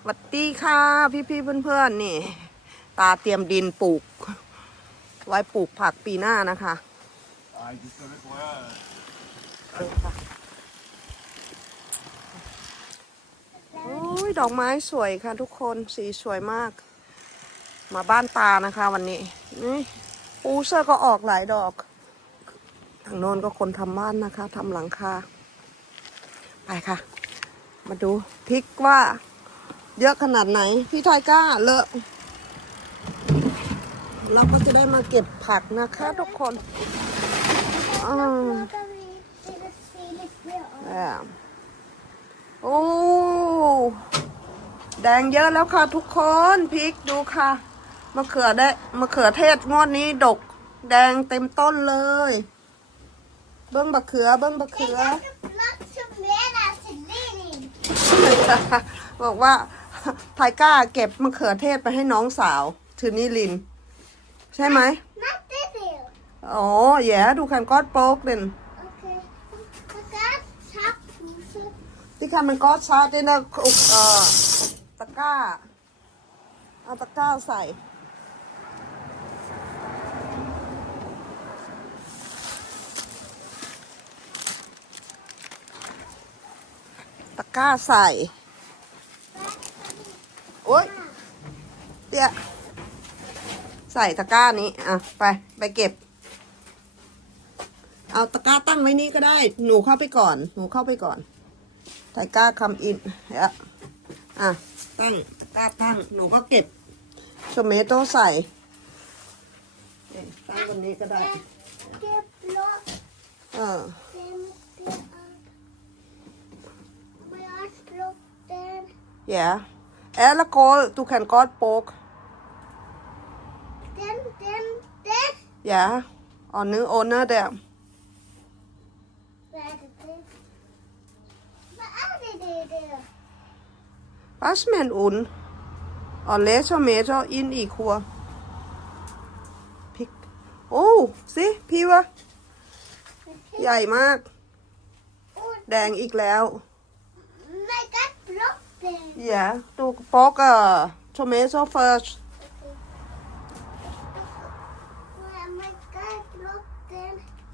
สวัสดีค่ะ พี่ๆเพื่อนๆนี่ ตาเตรียมดินปลูก ไว้ปลูกผักปีหน้านะคะโอ้ยดอกไม้สวยค่ะทุกคนสีสวยมาก มาบ้านตานะคะวันนี้นี่ปูเสื้อก็ออกหลายดอกทางโน้นก็คนทำบ้านนะคะทำหลังคาไปค่ะ มาดูพริกว่าเยอะขนาดไหนพี่ทอยก้าเลอะเราก็จะได้มาเก็บผักนะคะ ทุกคนอ่าโอ้แดงเยอะแล้วค่ะทุกคนพริกดูค่ะมะเขือได้มะเขือเทศงวดนี้ดกแดงเต็มต้นเลย เบิ้งบะเขือ เบิ้งบะเขือ บอกว่าายก้าเก็บมะเขือเทศไปให้น้องสาวทือนี่ลิน ใช่ไหมไม่ this อ๋อแย่ดูคันก้อดโป๊กเด่นโอเคก g o ที่คันมันก้อดชาร์จเด้นะอุกเอ่อตะก้า เอาตะก้าใส่ตะกร้าใส่ี้ยใส่ตะกร้านี้อ่ะไป ไปเก็บ เอาตะกร้าตั้งไว้นี่ก็ได้ หนูเข้าไปก่อน หนูเข้าไปก่อนไทก้าคำอินอะอ่ะตั้งตะกร้าตั้ง หนูก็เก็บโชเมโต้ใส่ตั้งตรงนี้ก็ได้ เก็บล็เออเต็มเต็มอ่ะ y ้ a h e l l ก r g ก du k Then this Yeah, on new owner there. that this. But how did they do? Basement un. Or later meter in equal. Pick. Oh, see, พี่ว่าใหญ่มาก Oh, แดงอีกแล้ว my God, broken. Yeah, to poke uh, tomato first.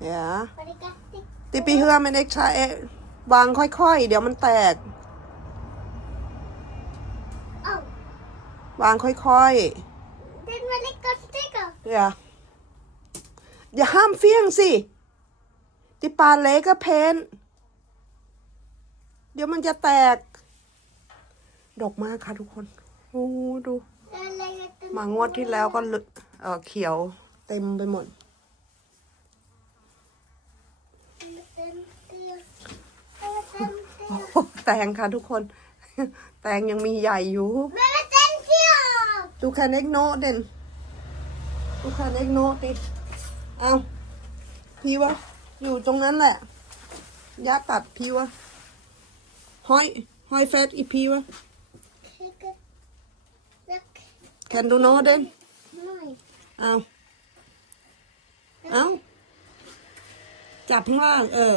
อย่าติปีเฮือมันเอกชาเอวางค่อยๆเดี๋ยวมันแตกวางค่อยๆอย่าอย่าห้ามเฟี้ยงสิ ติปาเล็กก็เพนเดี๋ยวมันจะแตกดอกมากค่ะทุกคนโอ้ดูมางวดที่แล้วก็เออเขียวเต็มไปหมดแตงค่ะทุกคน แตงยังมีใหญ่อยู่ Du k เชี k k e nå d ่น Du กโนเด่น nå d ค t เอาพีวะ อยู่ตรงนั้นแหละยาตัดพีวะห้อยห้อยแฟตอีพีวะคนดูโนเด่นเอาเอาจับข้างล่างเออ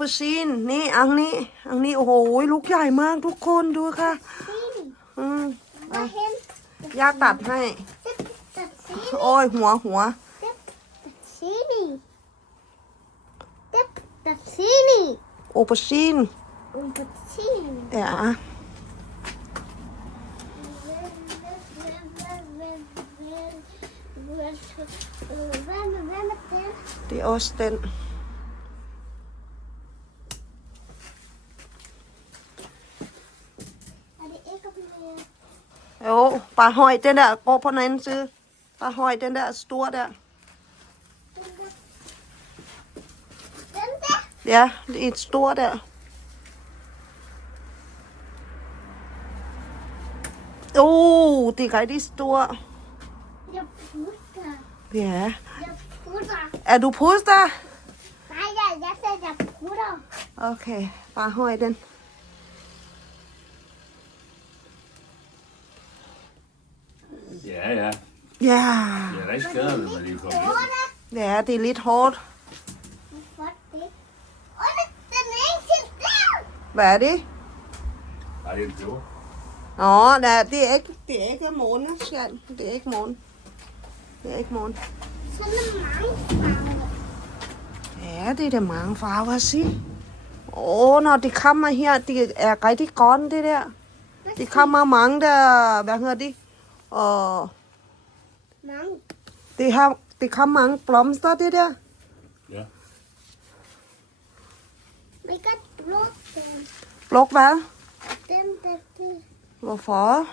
ปซีน นี่อังนี้ อังนี้ โอ้โห ลูกใหญ่มากทุกคนดูค่ะอืมย่าตัดให้โอ้ยหัวหัวโอปซีนี t โอป i n i O p a อ๋ i n ออ n p ต s Bare høj den der. går på den anden side. Bare høj den der store der. Den der? Ja, det er et stort der. Oh, uh, det er rigtig stort. Jeg puster. Ja. Jeg puster. Er du puster? Nej, jeg, jeg sagde, jeg putter. Okay, bare høj den. Ja, ja. Ja. Jeg er da ikke når man lige kommer hjem. Ja, det er lidt hårdt. Hvad er det? Nej, det er en peber. Nå, nej, det er ikke, det er ikke morgen, Sjern. Det er ikke morgen. Det er ikke morgen. Så er mange farver. Ja, det er da mange farver, sige. Åh, oh, når det kommer her, det er rigtig grønt, det der. Det kommer mange, der, hvad hedder det? 어, Mann, die haben, die kann man blomster, die der? Ja. mein Gott, Broten. Blok, hvad? Den, den, den. Hvorfor?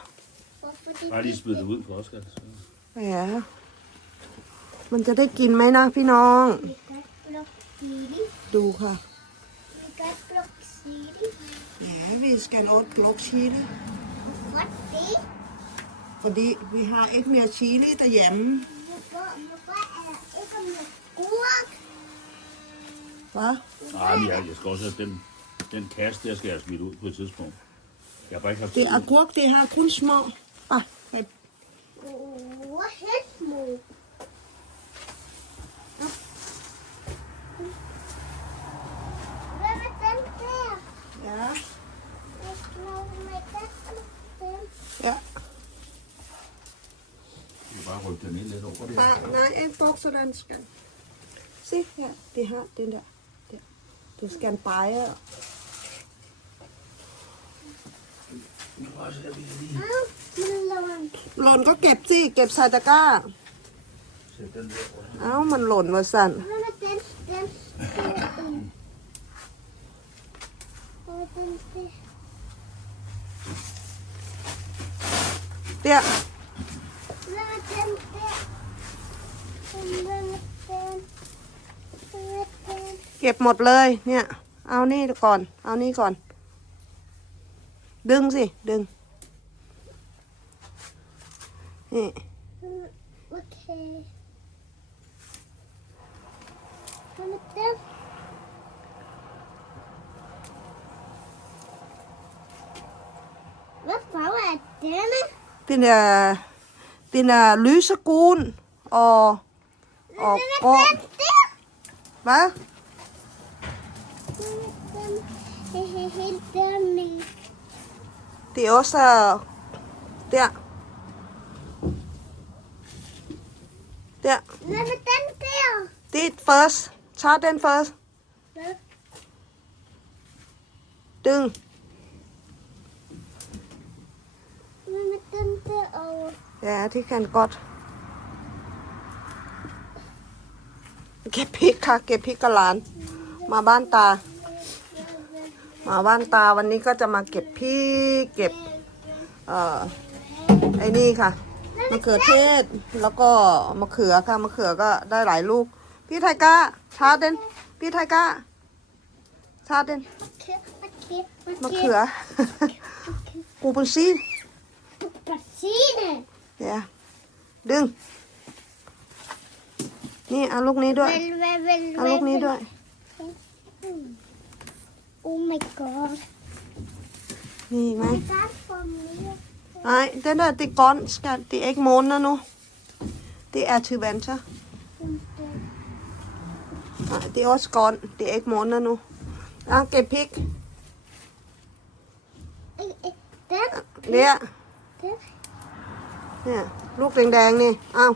Hvorfor de Bare lige smid det ud på Oscar. så- Ja. มันจะได้กินไหมนะพี่น้อง Mein Gott, Block Siri. ดูค่ะ Mein Gott, Block Siri. Ja, vi skal nok blokke sige det. Hvorfor det? Fordi vi har ikke mere chili derhjemme. Hvad? Nej, jeg, jeg skal også have den, den kasse, der skal jeg smide ud på et tidspunkt. Jeg har bare ikke haft Det er agurk, det har kun små. Ah, helt Ja. Ja. holt den in den oberen. Ja, nej, inte också den ska. Se här, det här, den där. där. Du ska en paja. Mm. หล่นก็เก็บสิเก็บใส่ตะกร้าเอ้ามันหล่นมาสั่นเตี้ยเก็บหมดเลยเนี่ย เอานี่ก่อน เอานี่ก่อน ดึงสิ ดึงนี่ โอเคทำเต็ม wat voor het Dit is een luze koen. Oh. grå. Hvad? Det er også øh, der. Der. Hvad med den der? Det er først. Tag den først. Hvad? Den. Hvad med den der? Ja, det kan godt. เก็บพริกค่ะเก็บพริกกระหลานมาบ้านตา มาบ้านตาวันนี้ก็จะมาเก็บพริกเก็บเอ่อไอ้นี่ค่ะมะเขือเทศแล้วก็มะเขือค่ะมะเขือก็ได้หลายลูกพี่ไทก้าชาเดนพี่ไทก้าชาเดนมะเขือกูปุ่นซีน p น r s i n e Ja. d ด n งนี่เอาลูกนี้ด้วยเอาลูกนี้ด้วยโอ้ my god นี่ไหม Nej, den der, det er grøn, skat. Det er ikke måneder nu. Det er tyvanser. Nej, det er også grøn. Det er ikke måneder nu. Ja, det er pik. Der. Der. Ja. Luk den der, Agne. Au.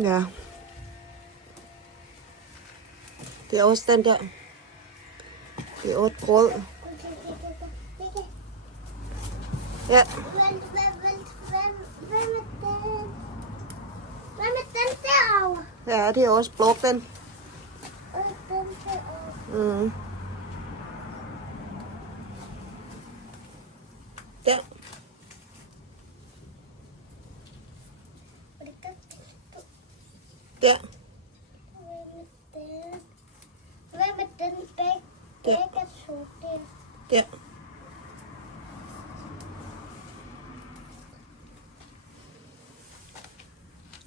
Ja. Det er også den der. Det er også brød. Ja. Vent, vent, vent, hvad med den? Hvad med den derovre? Ja, det er også blåbænd. den Mm. Der. เตะเะ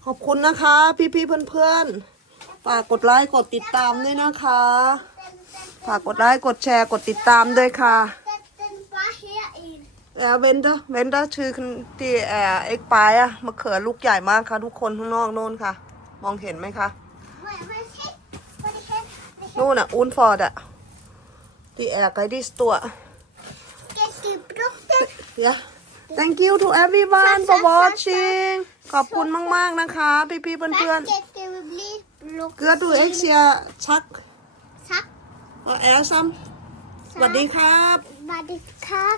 เขอบคุณนะคะ พี่ๆเพื่อน ๆ ฝาก กด ไลค์กดติดตาม ด้วยนะคะ ฝาก กด ไลค์กดแชร์กดติดตามด้วยค่ะแล้วเวนเดอร์เวนเดอร์ชื่อคุณตีแอร์เอ็กไปอะมะเขือลูกใหญ่มากค่ะ ทุกคนข้างนอกโน่นค่ะมองเห็นไหมคะนู่นอะอูนฟอร์ดอะที่แอร์ไกดิสตัวเย a h thank you to everyone for watching ขอบคุณมากๆนะคะ พี่ๆเพื่อนๆเกลือดูเอ็กเซียชักชักแอลซัม สวัสดีครับ สวัสดีครับ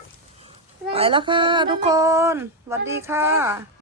ไปแล้วค่ะ ทุกคน สวัสดีค่ะ